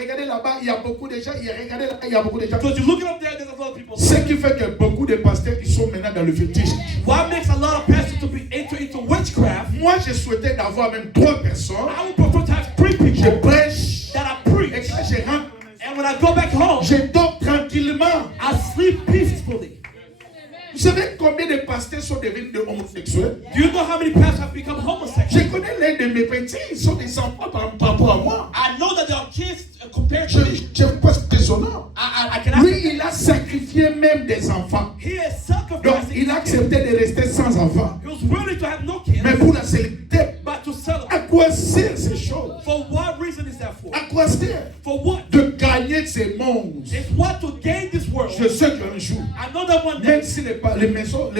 regardez là-bas, il y a beaucoup de gens. Regardez là, il y a beaucoup de gens. Because you're looking up there, there's a lot of people. Ce qui fait que beaucoup de pasteurs ils sont maintenant dans le fétiche. What makes a lot of pastors to be into witchcraft? Moi, je souhaitais d'avoir même 3 personnes. I would prefer to have 3 people Je prêche. that I preach. Et quand je rentre, And when I go back home, je dors tranquillement. I sleep peacefully. Vous savez combien de pasteurs sont devenus des homosexuels? Do you know how many pastors have become homosexual? Je connais l'un de mes petits, ils sont des enfants par rapport à moi. I know that there are kids compared Je to me. ne veux pas citer son nom. I can Lui, il a sacrifié même des enfants. He is Donc, sacrificing. il a accepté de rester sans enfants. He was willing to have no kids, Mais pour la célébrité, but to celebrate. à quoi servent ces choses? For what reason is that for? À quoi sert For what? de gagner ces mondes? It's what to gain this world. Je sais qu'un jour, I know that one day, même si les maisons,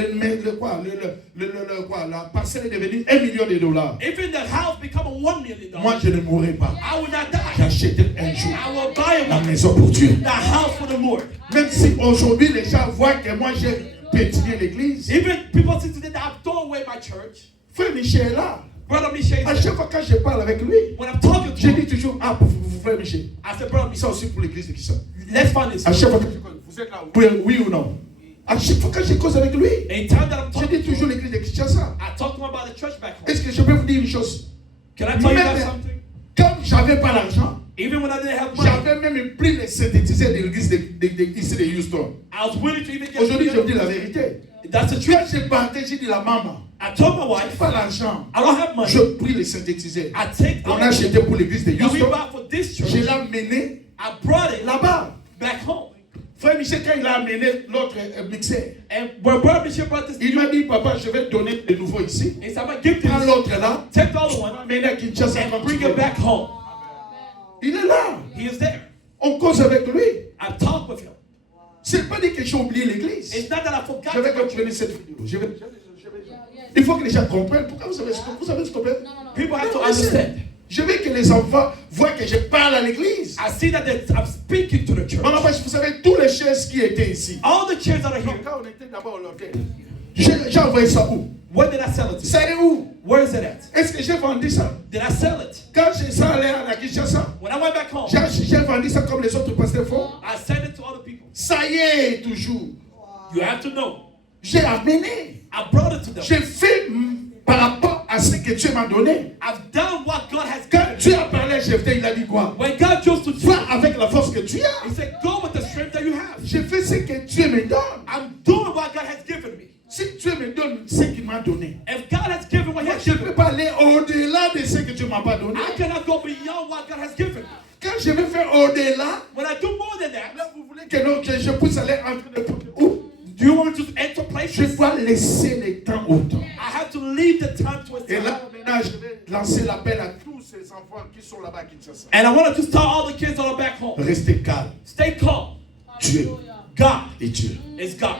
la parcelle est devenue $1 million. even the house become a $1 million, Moi, je ne mourrai pas. I will not die. J'achèterai un jour I will buy la one, maison pour Dieu. the house for the Lord. Même si aujourd'hui les gens voient que moi j'ai pétiné l'église. Even people see today that I've thrown away my church. Frère Michel est là. Brother Michel, À chaque fois quand je parle avec lui, when I'm talking to je him, dis toujours, ah, pour frère Michel. I said, brother Ça Michel, aussi pour l'église de qui ça? let's find this. À chaque fois que vous êtes là, oui ou non? À chaque fois que je cause avec lui, Anytime that I'm je talking dis to toujours him, l'église de Kinshasa. I talk to him about the church back home. Est-ce que je peux vous dire une chose? Can I tell you guys Même something? quand j'avais pas l'argent, Even when I didn't have money, j'avais même pris les synthétiseurs de l'église ici de Houston. I was willing to even get Aujourd'hui, je vous dis la vérité. That's the truth. Quand j'ai parté, j'ai dit la maman, I told my j'ai wife, pas l'argent. I don't have money. Je pris les synthétiseurs. I take On a acheté pour l'église de that we Houston. bought for this church. Je l'ai amené I brought it là-bas. back home. Frère Michel, quand il a amené l'autre mixeur, And when Brother Michel brought this, il m'a dit, papa, je vais te donner de nouveau ici. he said, I'm going to give Prends this, l'autre là, take the other on one, va amener à Kinshasa. and bring it back home. Il est là. He is there. On cause avec lui. I talked with him. C'est pas dit que j'ai oublié l'église. It's not that I forgot. Je vais continuer cette vidéo. Il faut que les gens comprennent. Pourquoi vous savez ce que comprendre? People have to Non, understand. Je veux que les enfants voient que je parle à l'église. I see that I'm speaking to the church. Non, parce que vous savez, tous les chaises qui étaient ici. All the chairs that are here, Quand on était d'abord au local, j'ai envoyé ça où? where did I sell it to? Ça est où? Where is it at? Est-ce que j'ai vendu ça? Did I sell it? Quand j'ai ça allé à la Kinshasa, When I went back home, j'ai vendu ça comme les autres pasteurs font. I sent it to other people. Ça y est, toujours. You have to know. J'ai amené. I brought it to them. J'ai fait par rapport à ce que Dieu m'a donné. I've done what God has Quand given Dieu me. a parlé à Jephthé, il a dit quoi? When God chose to Va choose, avec la force que tu as. He said, go with the strength that you have. J'ai fait ce que Dieu me donne. I'm doing what God has given me. Si Dieu me donne ce qu'il m'a donné, If God has given what He moi, has je ne given peux me, pas aller au-delà de ce que Dieu m'a pas donné. I cannot go beyond what God has given me. Quand je vais faire au-delà, When I do more than that, là, vous voulez que, non, que je puisse aller entre les où? do you want me to enter Je places? dois laisser le temps au temps. I have to leave the time to a Et time. là, maintenant, je vais lancer l'appel à tous ces enfants qui sont là-bas à Kinshasa. And I wanted to tell all the kids that are back home, Restez calme. stay calm. Dieu God est Dieu. is God.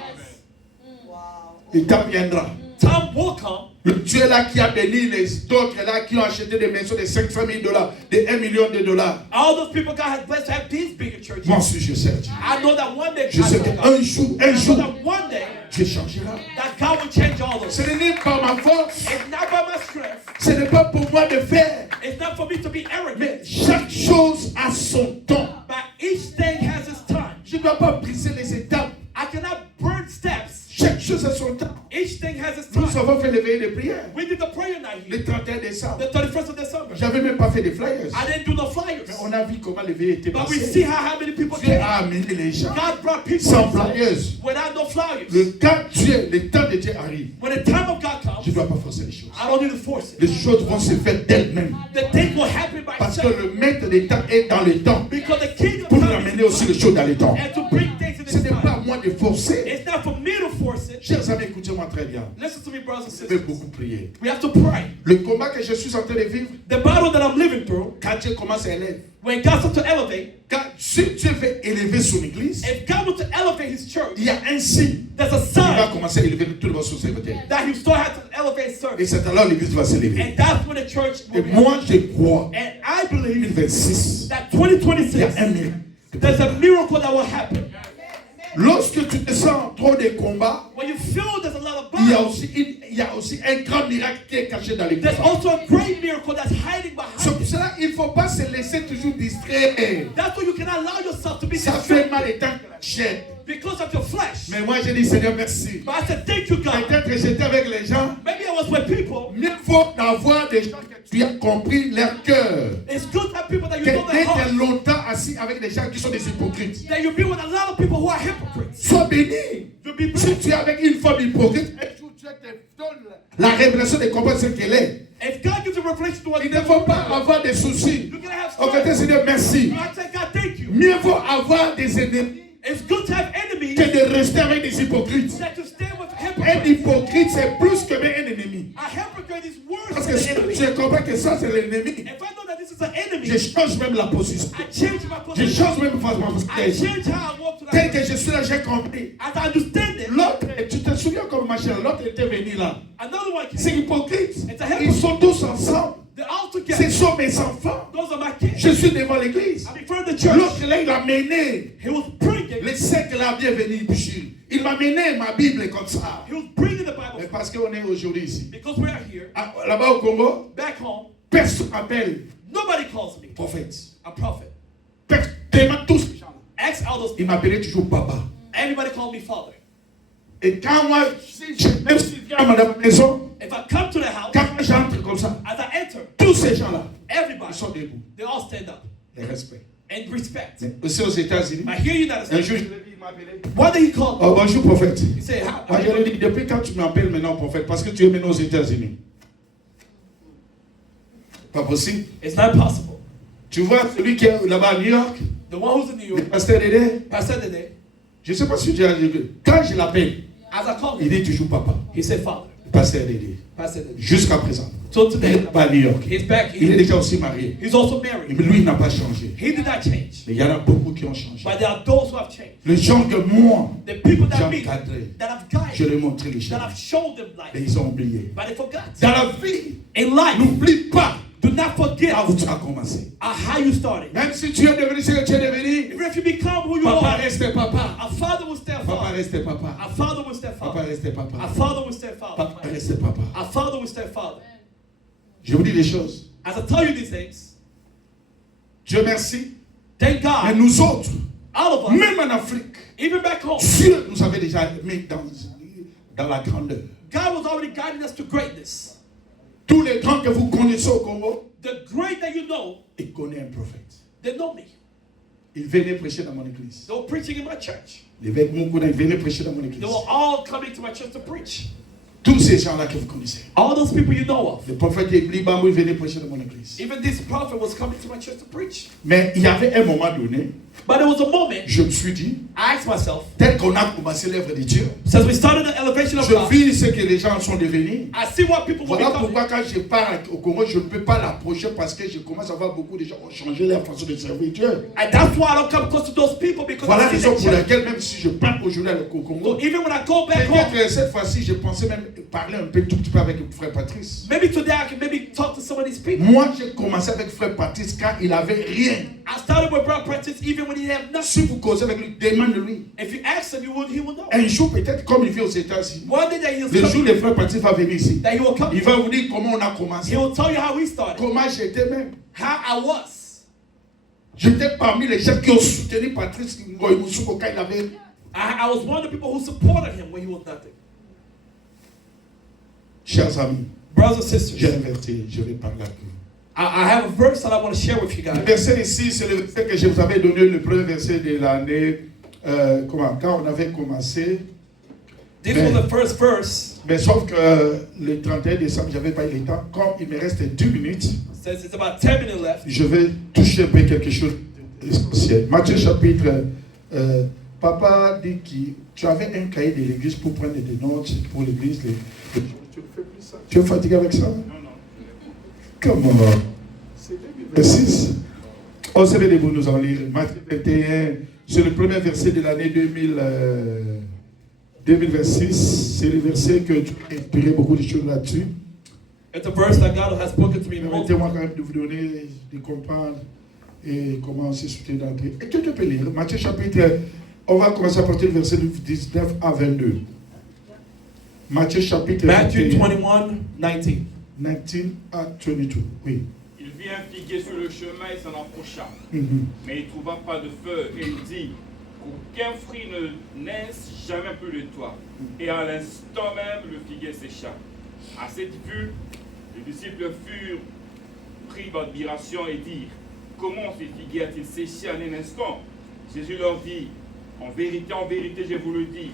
Le temps viendra. Time will come. Le Dieu là qui a béni les d'autres là qui ont acheté des maisons de $500,000, de $1 million. All those people God has blessed to have these bigger churches. Moi aussi, je sais Dieu. I know that one day, Je sais qu'un jour, I know that one day, Dieu changera. that God will change all those. Ce n'est pas ma force. It's not by my strength. Ce n'est pas pour moi de faire. It's not for me to be arrogant. Mais chaque chose a son temps. But each thing has its time. Je ne dois pas briser les étapes. I cannot burn steps. Chaque chose a son temps. Each thing has its Nous time. avons fait l'éveil de prière. We did the prayer night here, Le 31 décembre. the 31st of December. J'avais même pas fait de flyers. I didn't do the flyers. Mais on a vu comment l'éveil était But we see passé. how many people Dieu came. a amené les gens God brought people sans flyers. without no flyers. Le temps de Dieu arrive. When the time of God comes, Je ne dois pas forcer les choses. I don't need to force it. Les choses vont se faire d'elles-mêmes. The thing will happen by Parce que itself. le maître des temps est dans le temps. Because the king of Pour time ramener aussi les choses dans le temps. and to bring things in Ce his n'est pas à time. moi de forcer. It's not for me to force it. Chers amis, écoutez-moi très bien. Listen to me, brothers and Je vais sisters. beaucoup prier. We have to pray. Le combat que je suis en train de vivre, The battle that I'm living through, quand Dieu commence à élever, when God starts to elevate, quand si Dieu veut élever son église, if God wants to elevate his church, il y a un signe. there's a Il va sign commencer à élever tout le monde sur ses côtés. that he still has to elevate his Et service. c'est alors l'église va s'élever. And that's when the church Et will be. moi, je crois, And I believe 2026, that il y a 2026, un miracle. there's a miracle that will happen. Lorsque tu te sens trop de combats, When you feel there's a lot of il y a bondage, aussi un grand miracle qui est caché dans l'église. there's also a great miracle that's hiding C'est behind pour it. cela qu'il ne faut pas se laisser toujours distraire. That's why you cannot allow yourself to be Ça fait distracted mal étant que la chair. because of your flesh. Mais moi, je dis, Seigneur, merci. But I said, thank you, God. Peut-être que j'étais avec les gens. Maybe I was with people. Mieux vaut d'avoir des gens que tu as compris leur cœur. It's good to have people that you Que know their d'être heart. longtemps assis avec des gens qui sont des hypocrites. That you be with a lot of people who are hypocrites. Sois béni. You'll be Si blessed. tu es avec une femme hypocrite, un jour tu te donnes la révélation de comprendre ce qu'elle est. If God gives a revelation to what Il ne faut pas avoir des soucis. you're going to have Au strength. côté, Seigneur, merci. You have to say, God, thank you. Mieux vaut avoir des ennemis It's good to have enemies que de rester avec des hypocrites. than to stay with Un hypocrites. hypocrite, c'est plus que un ennemi. A hypocrite is worse Parce than que an si enemy. je comprends que ça, c'est l'ennemi, If I know that this is an enemy, je change même la position. I change my Je position. change même ma I position. change how I walk to Tel that. que je suis là, j'ai compris. As I understand it, L'autre, tu te souviens comme ma chère, l'autre était venu là. another one C'est came. hypocrite. It's a hypocrite. Ils sont tous ensemble. They're all Ce together. sont mes enfants. Those are my kids. Je suis devant l'église. I'm in front of the church. L'autre là, il a mené He was bringing. le siècle là, bienvenue, Bichir. Il m'a mené ma Bible comme ça. He was bringing the Mais Bible parce qu'on est aujourd'hui ici. because we are here. Ah, là-bas au Congo, Back home, personne m'appelle nobody calls me prophète. a prophet. Tellement tous ces gens-là. Ask all those Il people. m'appelait toujours papa. Everybody called me father. Et quand moi, même s'il vient à ma maison, If I come to the house, quand moi j'entre comme ça, as I enter, tous ces gens-là, everybody, ils sont debout. they all stand up Les respect. and respect. Mais aussi aux États-Unis, But here, United un States, jour, je l'ai vu, il m'a appelé. one day he called me. Oh, bonjour prophète. He said, how? Moi, je lui ai dit, depuis quand tu m'appelles maintenant prophète? Parce que tu es maintenant aux États-Unis. Pas possible. It's not possible. Tu vois, celui qui est là-bas à New York, The one who's in New le York, pasteur Dédé, Pastor Dede, je ne sais pas si tu as dit, quand je l'appelle, as I called il him, dit toujours papa. he said, Father. Le pasteur Dédé. Pastor Dede. Jusqu'à présent. So Il today, n'est pas à New York. he's back. Il est déjà aussi marié. He's also Mais married. lui, il n'a pas changé. He did not change. Mais il y en a beaucoup qui ont changé. But there are those who have changed. Les gens que moi, The people j'ai that me, encadrés, that have je guided, leur ai montré les that choses. have showed them Et life, ils ont oublié. but they forgot. Dans la vie, In life, n'oublie pas do not forget là où tu as commencé. how you started. Même si tu es devenu ce que tu es devenu, Even if you become who you papa are, reste papa. a father will stay a Papa father. reste papa. A father will stay a Papa father. reste A papa. father will stay a father. Papa reste papa. A father will stay a father. Je vous dis des choses. As I tell you these things, Dieu merci. thank Mais God, nous autres, all of us, même en Afrique, even back home, Dieu nous avait déjà mis dans la grandeur. God was already guiding us to greatness. Tous les grands que vous connaissez au Congo, The great that you know, ils connaissent un prophète. they know me. Ils venaient prêcher dans mon église. They were preaching in my church. L'évêque Moukouna, il venait prêcher dans mon église. They were all coming to my church to preach. Tous ces gens-là que vous connaissez. All those people you know of. Le prophète Ébli Bambou, il venait prêcher dans mon église. Even this prophet was coming to my church to preach. Mais il y avait un moment donné, But there was a moment, je me suis dit, I asked myself, tel qu'on a commencé l'œuvre de Dieu, since we started the elevation of je God, vis ce que les gens sont devenus. I see what people will Voilà become. pourquoi quand je pars au Congo, je ne peux pas l'approcher parce que je commence à voir beaucoup de gens qui ont changé leur façon de servir Dieu. And that's why I don't come close to those people, because Voilà la I see raison them pour change. laquelle même si je pars aujourd'hui au Congo, So even when I go back home, peut-être cette fois-ci, je pensais même parler un peu tout petit peu avec le frère Patrice. maybe today I can maybe talk to some of these people. Moi, j'ai commencé avec frère Patrice quand il n'avait rien. I started with Brother Prentice even when he didn't have nothing. Si vous causez avec lui, demande-lui. If you ask him, he will know. Un jour, peut-être comme il vit aux États-Unis, One day that he'll le jour come, le frère Patrice va venir ici. that he will come, Il va vous dire comment on a commencé. he will tell you how we started, Comment j'étais même. how I was. J'étais parmi les gens qui ont soutenu Patrice Ngoï Moussouko quand il avait. I was one of the people who supported him when he was nothing. Chers amis, Brothers and sisters, j'ai un verset, je vais parler avec vous. I have a verse that I want to share with you Le guys. verset ici, c'est le verset que je vous avais donné, le premier verset de l'année. Quand on avait commencé. This was the first verse. Mais sauf que le 31 décembre, je n'avais pas eu le temps. Comme il me reste 2 minutes, Says it's about 10 minutes left. je vais toucher un peu quelque chose d'essentiel. Matthieu chapitre. Papa dit que tu avais un cahier de l'église pour prendre des notes pour l'église. Tu es fatigué avec ça? Non. Comment? C'est 2006. On se met debout, nous allons lire. Matthieu 21, c'est le premier verset de l'année 2026. C'est le verset que tu as inspiré beaucoup de choses là-dessus. It's a verse that God has spoken to me. Permettez-moi quand même de vous donner, de comprendre et comment se soutenir d'entrer. Et tu peux lire. Matthieu chapitre, on va commencer à partir du verset 19 à 22. Matthieu chapitre Matthew 21, 21:19. 19 à 22. Oui. Il vit un figuier sur le chemin et s'en approcha. Mhm. Mais il ne trouva pas de feu et il dit qu'aucun fruit ne naisse jamais plus de toi. Et à l'instant même, le figuier sécha. À cette vue, les disciples furent pris d'admiration et dirent comment ce figuier a-t-il séché en un instant? Jésus leur dit en vérité, je vous le dis,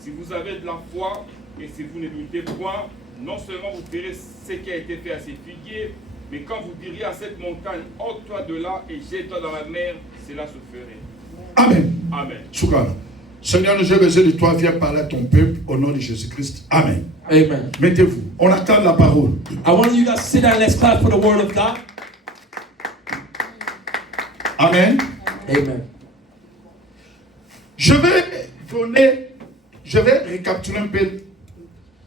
si vous avez de la foi et si vous ne doutez point, non seulement vous verrez ce qui a été fait à ces figuiers, mais quand vous diriez à cette montagne, ôte-toi de là et jette-toi dans la mer, cela se ferait. Amen. Amen. Shukran. Seigneur, j'ai besoin de toi, viens parler à ton peuple au nom de Jésus-Christ. Amen. Amen. Mettez-vous. On attend la parole. I want you guys to sit down and let's clap for the word of God. Amen. Amen. Je vais récapituler un peu.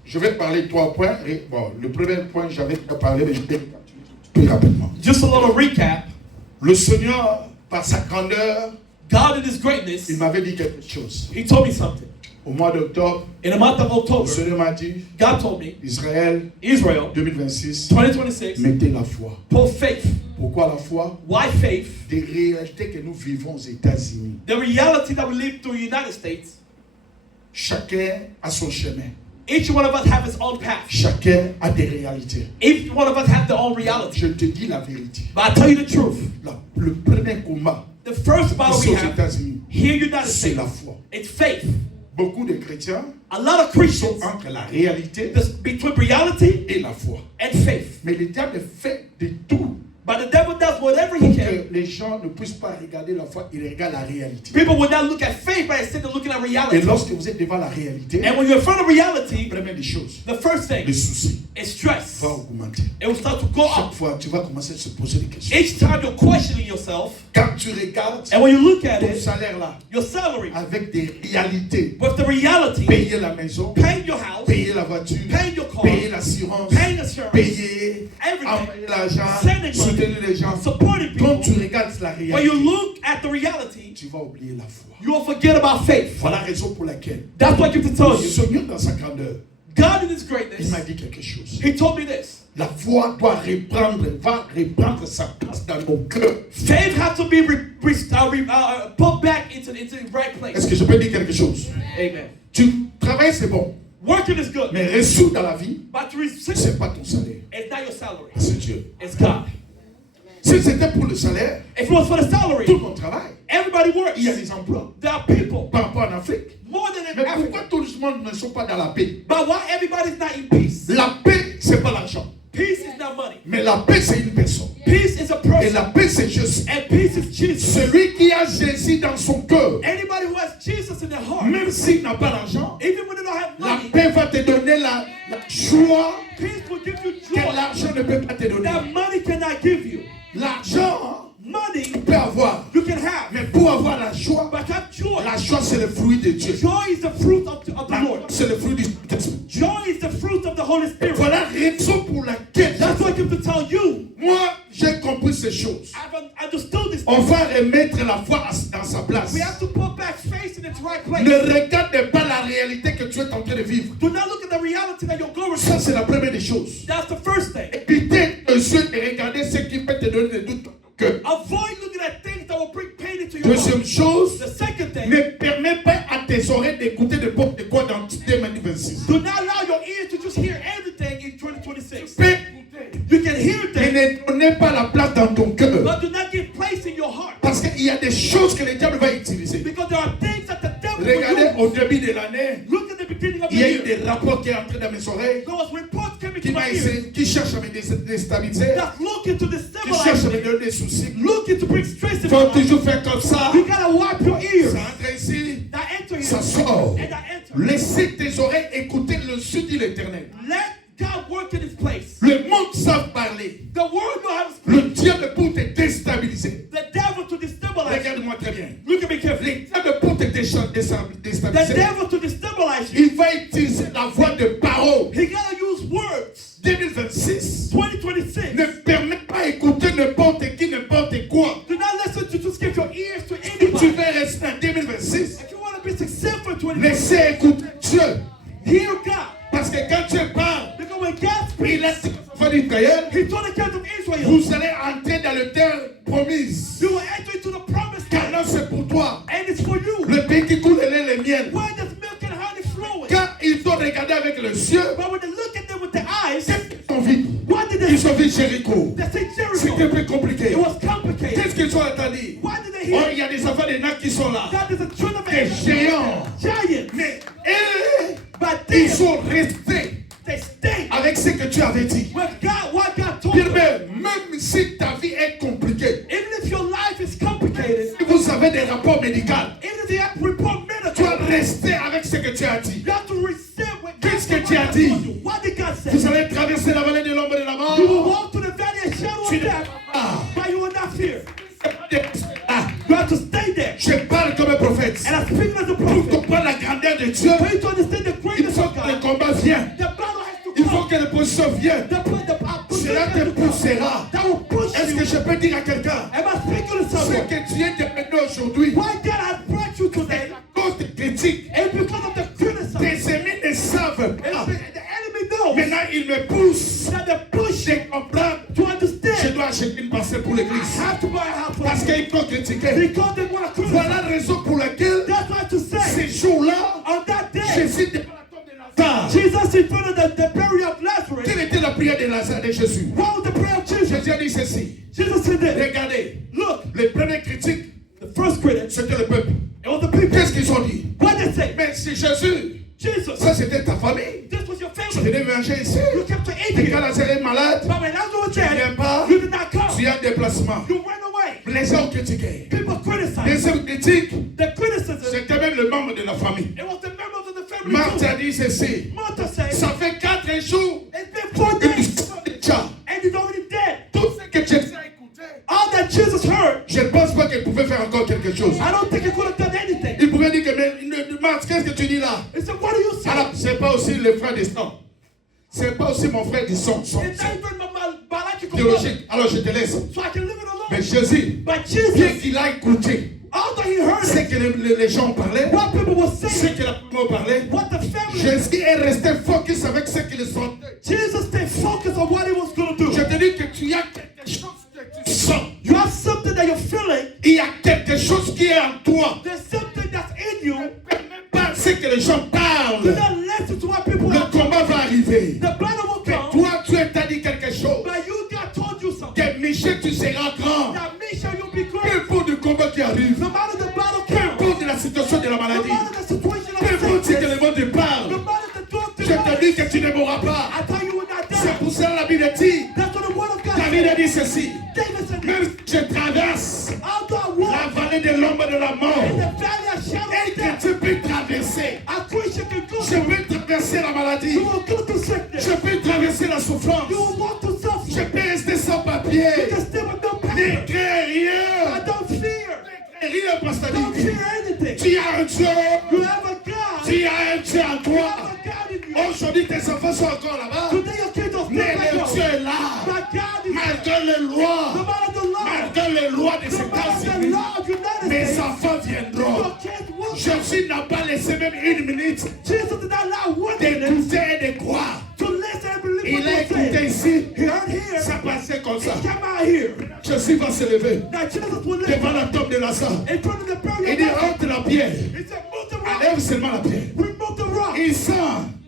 Je vais parler 3 points. Bon, le premier point, j'avais déjà parlé, mais je vais récapituler plus rapidement. Just a little recap. Le Seigneur, par sa grandeur, God in His greatness, il m'avait dit quelque chose. He told me something. Au mois d'octobre, In the month of le October, Seigneur m'a dit, God told me, Israël, Israel, 2026, 2026, mettez la foi. put faith. Pourquoi la foi? Why faith? Des réalités que nous vivons aux États-Unis. The reality that we live through the United States, Chacun a son chemin. each one of us have his own path. Chacun a des réalités. Each one of us have their own reality. Je te dis la vérité. But I tell you the truth. Le premier combat The first battle ici we aux have États-Unis, here in the United c'est States, la foi. it's faith. Beaucoup de chrétiens A lot of sont Christians, entre la réalité between reality et la foi. and faith. Mais le diable fait de tout But the devil does whatever he pour can. que les gens ne puissent pas regarder la foi, ils regardent la réalité. People will not look at faith, but instead they're looking at Et reality. lorsque vous êtes devant la réalité, And when you're in front of reality, première des choses, the first les thing soucis is stress. vont augmenter. It will start to go Chaque up. fois, tu vas commencer à se poser des questions. Each time you're questioning yourself, Quand tu regardes and when you look at ton it, salaire là, your salary, avec des réalités, with the reality, payer la maison, paying your house, payer la voiture, paying your car, payer l'assurance, paying insurance, payer, everything, envoyer l'argent, sending soutenir les gens. supporting Quand people. tu regardes la When you réalité, look at the reality, tu vas oublier la foi. you will forget about faith. Voilà la raison pour laquelle That's what I give to tell le you. Seigneur dans sa grandeur, God in His il greatness, m'a dit quelque chose. He told me this. La foi va reprendre sa place dans mon cœur. Faith has to be put back into the right place. Est-ce que je peux dire quelque chose? Amen. Tu travailles, c'est bon. Working is good, Mais résoudre dans la vie, but to receive c'est pas ton salaire. it's not your salary. C'est Dieu. It's God. Si c'était pour le salaire, If it was for the tout le salary, monde travaille. everybody works. Il y a des emplois. There are people Par rapport en Afrique. more than in Mais pourquoi Africa. tout le monde ne sont pas dans la paix? But why everybody's not in peace? La paix, c'est pas l'argent. Peace is not money. Mais la paix, c'est une personne. Peace is a Et person. la paix, c'est Jésus. And peace is Jesus. Celui qui a Jésus dans son cœur, Anybody who has Jesus in their heart, même s'il n'a pas d'argent, even when they don't have la money, paix va te donner la joie peace will give you que joy l'argent ne peut pas te donner. that money cannot give you. L'argent, Money tu peux avoir. you can have, Mais pour avoir la joie, but have joy. la joie, c'est le fruit de Dieu. Joy is the fruit of the La Lord. joie, c'est le fruit du Saint-Esprit. Joy is the fruit of the Holy Spirit. Voilà la raison pour laquelle That's what I give to tell you. moi, j'ai compris ces choses. I've understood this. On va remettre la foi dans sa place. We have to put back faith in its right place. Ne regarde pas la réalité que tu es en train de vivre. Do not look at the reality that you're going Ça, through. c'est la première des choses. That's the first thing. Évitez de regarder ce qui peut te donner des doutes. Avoid looking at things that will bring pain into your heart. Deuxième chose, The second thing, ne permets pas à tes oreilles d'écouter n'importe quoi dans 2026. do not allow your ears to just hear everything in 2026. Mais You can hear things, ne donnez pas la place dans ton cœur. but do not give place in your heart. Parce qu'il y a des choses que le diable va utiliser. Because there are things that the devil will Regardez use. au début de l'année, Look at the beginning of the il y a eu year. des rapports qui sont entrés dans mes oreilles, There was reports coming qui, to my ears qui cherchent à me déstabiliser, that's looking to qui cherchent à destabilize me me, donner des soucis. looking to bring stress in Il my faut life. toujours faire comme ça. You gotta wipe your ears Ça entre ici, that enter ça here sort. and that enter. Laissez tes oreilles écouter le sud de l'éternel. Let God work in His place. Le monde savent parler. The world know how to speak. Le diable pour te déstabiliser. The devil to destabilize you. Regarde-moi très bien. Look at me carefully. Le diable pour te The déstabiliser, devil to destabilize you. il va utiliser la voix de parole. He gotta use words. 2026. 2026. Ne permet pas écouter n'importe qui, n'importe quoi. Do not listen to just give your ears to Si tu anybody. veux rester en 2026, If you want to be successful in 2026, laissez écouter Dieu. hear God. Parce qu'il d'Israël, He told the kids of Israel, vous allez entrer dans le terre promise. you will enter into the promised land, Car c'est pour toi. and it's for you. Le pays qui coule le lait et le miel. Where does milk and honey flowing? Quand ils ont regardé avec les yeux, But when they look at them with their eyes, ils sont vides. what did they Ils say? ont vu Jéricho. They say C'était Jericho. plus compliqué. It was complicated. Qu'est-ce qu'ils ont entendu? Why did they Oh, hear? il y a des enfants des nains qui sont là. That is a children of Des géants. giants. Mais eux, But ils then sont restés they stayed avec ce que tu avais dit. with God, what God told Bien, them. mais même si ta vie est compliquée, Even if your life is complicated, si vous avez des rapports médicaux, even if you have to report tu dois medical, rester avec ce que tu as dit. you have to receive what Qu'est-ce que God tu as told dit? you. What did God say? Vous allez traverser la vallée de l'ombre de la mort. You will walk through the valley of shadow Tu of ne death, pas. but you will not fear. Ah, You have to stay there. je parle comme un prophète. And I'm speaking as a Pour prophet. comprendre la grandeur de Dieu, For you to understand the il greatness faut of que le God, combat vienne. the battle has to Il faut come. que la position vienne. Cela te poussera. That will push Est-ce you. que je peux dire à quelqu'un, Am I speaking to ce someone? que tu es devenu aujourd'hui, Why God has brought you today à cause des critiques, is because of the criticism. tes ennemis ne savent And pas. the enemy knows Maintenant, ils me poussent. that the push Je comprends. to Je understand. dois acheter une parcelle pour l'église. I have to buy a house for Parce them. qu'ils t'ont critiqué. Because they want to Voilà criticize. la raison pour laquelle That's why to say, ces jours-là, on that day, Jésus devant la tombe de Lazare. Jesus in front of the burial of Lazarus. Quelle était la prière de Lazare de Jésus? What was the prayer of Jesus? Jésus a dit ceci. Jesus said this. Regardez, Look, les premiers critiques, the first critic, c'était le peuple. it was the people. Qu'est-ce qu'ils ont dit? What did they say? Mais c'est Jésus. Jesus, Ça, c'était ta famille. this was your Tu family. venais manger ici. You kept to eat Et quand here. Lazare est malade, But when Lazarus was tu viens dead, pas. you did not come. Tu as un déplacement. You went away. Les gens ont critiqué. People criticized. Deuxième critique, The criticism, c'était même le membre de la famille. it was the members of the family Marthe too. a dit ceci. Martha said, Ça fait 4 jours it's been 4 que nous days sommes déjà. and he's already dead. Tout ce que Jésus a écouté, All that Jesus heard, je ne pense pas qu'il pouvait faire encore quelque chose. I don't think he could have done anything. Il pouvait dire que, mais Marthe, qu'est-ce que tu dis là? He said, what do you say? Alors, c'est pas aussi le frère du sang. C'est pas aussi mon frère du sang. Son It's not even my biological théologique. Alors, je te laisse. brother, so I can live it Mais alone. Jésus, But bien Jesus, qu'il a écouté although he heard ce it, que les gens parlaient, what people were ce saying, que la plupart parlaient, what the family, Jésus est resté focus avec ce qu'il sentait. Jesus stayed focused on what he was going to Je do. te dis que tu as quelque chose que tu sens. You have something that you're feeling, Il y a quelque chose qui est en toi. there's something that's in you. Même pas ce que les gens Do parlent. not listen to what people Le are combat va arriver. The battle will Mais come, toi, tu as dit quelque chose. but you, God told you something. Que Michel, tu seras grand. That mission you'll be Peu great. importe le combat qui arrive. No matter the battle Peu comes, importe la situation de la no maladie. matter the situation Peu of importe ce que sickness, le monde te no parle. matter the talk to Je te dis que the tu ne mourras pas. I tell you will not C'est die. pour cela la Bible dit. That's what the word of God David a said. dit ceci. David said, Même si je traverse although I la walk vallée de l'ombre de la in mort, the valley of shadow et of que death, tu peux traverser. a Christian can go Je through. peux traverser la maladie. You will go through sickness. Je peux traverser la souffrance. You will walk through Je suffering. peux rester sans You papier. can stay with no Ne paper. crains I rien. don't fear. Ne crains rien, Pasteur Don't Dick. fear anything. Tu as un Dieu. You have a God. Tu as un Dieu en You toi. have a God in you. Aujourd'hui, tes enfants sont encore là-bas. Today your kids are still Mais like le you. Dieu est là. My God is there. Malgré les No lois, matter the law, malgré les lois des no matter the États-Unis, law of United mes States, enfants viendront. your kids will. Jésus n'a pas laissé même une minute Jesus did not allow one minute d'écouter et de croire. to listen and believe Il a what they écouté said. ici. He heard here. Ça passait comme ça. He came out here. Jésus va se lever Now Jesus will live devant la tombe de Lazare. in front of the burial Il dit, ground. ôte la pierre. He said, move the rock. Enlève seulement la pierre. Remove the rock. Il sent.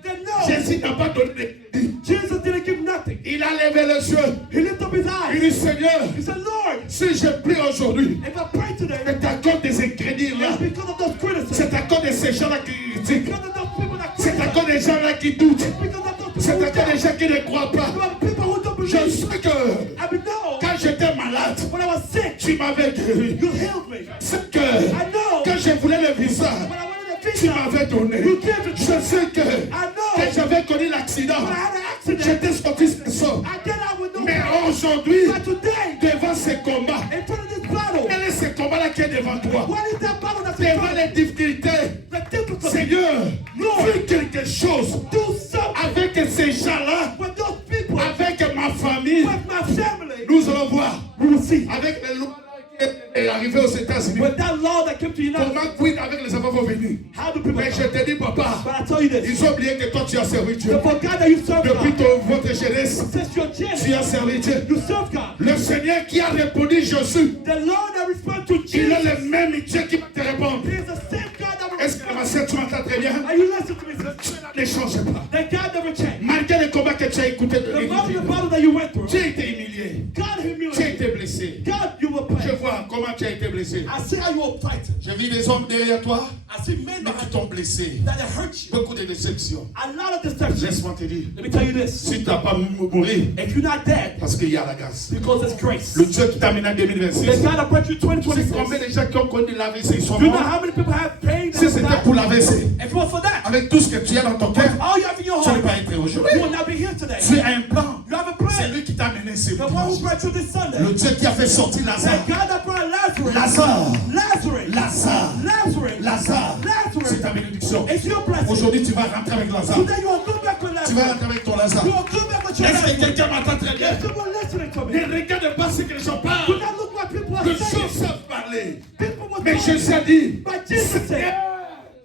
Then no. Jésus n'a pas donné de crédit. Jesus didn't give nothing. Il a levé les yeux. He lifted up his Il eyes. dit, Seigneur, He said, Lord, si je prie aujourd'hui, if I pray today, c'est à cause de ces crédits-là. it's because of those criticisms. C'est à cause de ces gens-là qui critiquent. Because of those people that C'est à criticize. cause des gens-là qui doutent. Because of those C'est people à who cause des doubt. gens qui ne croient pas. About people who don't Je believe. sais que I mean, no. quand j'étais malade, When I was sick, tu m'avais guéri. you healed me. C'est que I know. quand je voulais le visa, When I wanted a tu visa, m'avais donné. you gave it Je to me. sais que I quand know. j'avais connu l'accident, When I had an accident, j'étais sorti sans ça. I get out with no Mais pain. aujourd'hui, But today, devant ces combats, in front of this battle, quel est ce combat-là qui est devant toi? what is that battle that's in Devant front les of you? difficultés, The difficulty. Seigneur, Lord, fais quelque chose do something avec ces gens-là, with those people, avec ma famille. with my family. Nous allons voir We will see. avec les lois qui est arrivé aux États-Unis. With that law that came to United States, Comment quid avec les enfants vont venir? how do people Mais je come? te dis, papa, But I tell you this, ils ont oublié que toi tu as servi Dieu. the God that you serve Depuis God, votre jeunesse, jeunesse, since your genesis, tu as servi Dieu. you serve God. Le Seigneur qui a répondu Jésus, The Lord that responds to il est Jesus le même Dieu qui va te répondre. He is the same God that will Est-ce que ma sœur, tu m'entends très bien? Are you listening to me, sir? Ne change pas. That God never changed. Malgré les combats que tu as écoutés de The l'église, moment the battle that you went through, tu as été humilié, God tu as humiliated été blessé. you. God, you were Je punished. vois comment tu as été blessé. I see how you were fighting. J'ai vu des hommes derrière toi, I see men mais that qui t'ont blessé. hurt you. Beaucoup de déceptions. A lot of deception. Laisse-moi te dire, Let me tell you this. si tu n'as pas mouru, If you're not dead, parce qu'il y a la grâce. because it's grace. Le Dieu qui t'a amené en The 2026. God that brought you C'est 2026. combien de gens qui ont connu l'AVC, ils sont You know morts. how many people have pain Si and c'était died? pour l'AVC, If it was for that, avec tout ce que tu as dans ton cœur, all you have in your tu n'allais heart, pas être aujourd'hui. you will not be here today. Tu as un plan. You have a C'est plan. lui qui t'a amené ce The one who dimanche. brought you this Sunday. Le Dieu qui a fait sortir The Lazare. God that brought Lazarus. Lazare. Lazarus. Lazare. Lazarus. Lazare. Lazarus. C'est ta bénédiction. It's your blessing. Aujourd'hui, tu vas rentrer avec Lazare. Today you will go back with Tu vas Lazarus. rentrer avec ton Lazare. You will go back with your Est-ce que Lazarus. quelqu'un m'entend très bien? There's someone listening to Ne me. regarde pas ce que les gens Do parlent. not look what people are Les gens saying. savent parler. People will Mais talk. Jésus a dit, But Jesus said,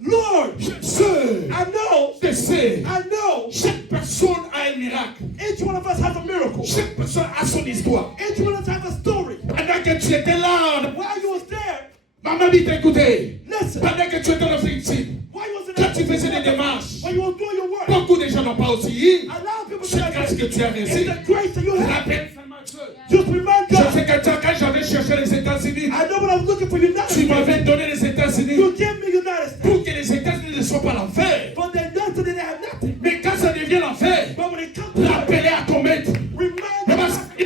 Lord, je sais, I know, je sais. I know, Chaque personne a un miracle. each one of us has a miracle. Chaque personne a son histoire. Each one of us has a story. Pendant que tu étais là, While you was there, maman dit t'écouter. listen. Pendant que tu étais en Philippines, While you was in quand tu Africa, faisais des démarches, when you were doing your work, beaucoup de gens n'ont pas aussi. a lot of people C'est grâce que tu as it's réussi. the grace that you have. Rappelle seulement Dieu. Just remind Je God. sais que toi, quand j'avais cherché les États-Unis, I know when I was looking for United tu m'avais States. donné les États-Unis You gave me United States. pour que les États-Unis ne soient pas l'enfer. But they nothing, they have nothing. Mais quand ça devient l'enfer, But when it comes to it, rappelez à ton maître. remind Mais God. parce que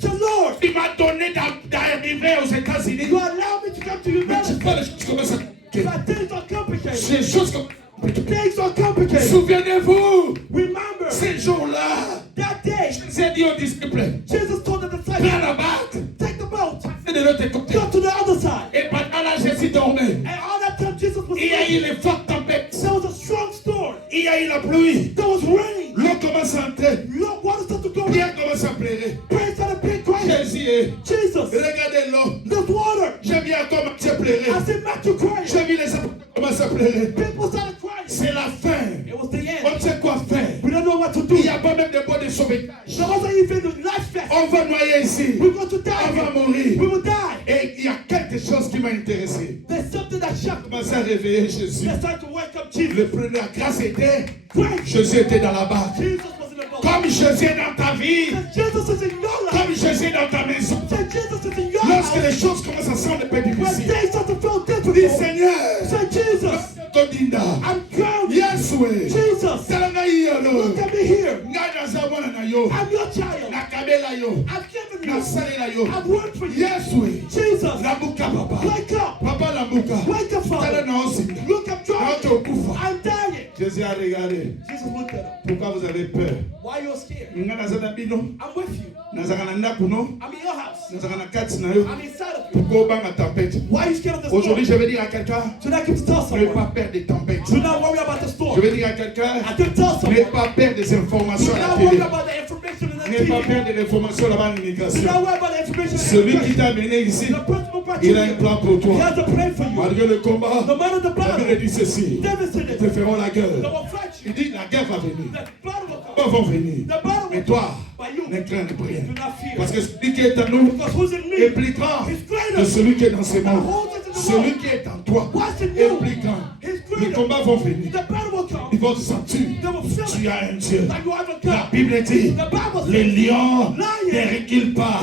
So Lord, il m'a donné d'arriver aux États-Unis. you allow me to come to Mais United tu States. vois les choses comme ça. But things are complicated. Ces choses comme Things are complicated. Souvenez-vous, Remember, ces jours-là, that day, j'ai dit aux disciples, Jesus told the prends disciples, la barque, take the boat, et de l'autre côté. go to the other side. Et pendant là, Jésus dormait. And all that time Jesus was Il y a eu sleeping, les fortes tempêtes. there was a strong storm. Il y a eu la pluie. There was rain. L'eau commence à entrer. Lord, water started to go. Pierre commence à pleurer. Praise for the big crying. Jésus est. Jesus, Regardez l'eau. there's water. J'ai vu encore Matthieu pleurer. I said, Matthew crying. J'ai vu les apôtres commencer à pleurer. People started crying. C'est la fin. It was the On end. ne sait quoi faire. We don't know what to do. Il n'y a pas même de bois de sauvetage. There wasn't even the life vest. On va noyer ici. We're going to die. On va here. mourir. We will die. Et il y a quelque chose qui m'a intéressé. There's something that shocked me. Commence à réveiller Jésus. They started to wake up Jesus. Le premier, la grâce était, Great. Jésus était dans la barque. Jesus was in the boat. Comme Jésus est dans ta vie, Said Jesus is in your life. comme Jésus est dans ta maison. Said Jesus is in your Lorsque house. les choses commencent à sembler peu When difficiles, things start to feel dis difficult, Seigneur, say Jesus, Todinda, I'm drowning. Yeswe, Jesus, Salanga Yolo, look at me here. Ngana Zawana na yo, I'm your child. Nakabela yo, I've given you. Nasalela yo, I've worked for you. Yeswe, Jesus, Labuka Papa, wake up. Papa Labuka, Wake up, Tala Father. na osi, Look, I'm drowning. Naoto Kufa. I'm dying. Jésus a regardé. Jesus looked at him. Pourquoi vous avez peur? Why are you scared? Ngana Zana Bino, I'm with you. Nazaka na ndaku no, I'm in your house. Nazaka na kati na yo, I'm inside of you. pourquoi banga tempête? Why are you scared of the Aujourd'hui, storm? je vais dire à quelqu'un, Do not keep to tell ne someone. pas perdre des tempêtes. Do not worry about the Je storm. vais dire à quelqu'un, I can tell ne someone. pas perdre des Do informations à la not worry télé. about the information in the Ne pas TV. perdre des informations là-bas en Do immigration. not worry about the information in Celui the qui TV. t'a amené ici, The principal part il a un plan pour He toi. has a plan for you. Malgré le combat, No matter the la Bible battle, dit ceci, David said ils it. te feront la They guerre. will fight you. Il dit, la guerre va venir. The battle will Ils come. vont venir. The battle Mais will toi, come. But you ne crains rien. do not fear. Parce que celui qui est en nous Because who's in est me plus grand is que greater. celui qui est dans ce And monde. who's in the Celui world qui est en toi What's in est you plus grand. is Les greater. combats vont venir. The battle will come. Ils vont te sentir. They will feel Tu it. as un Dieu. Like you have a La God. Bible dit, The Bible les says, lions Lion. ne reculent pas.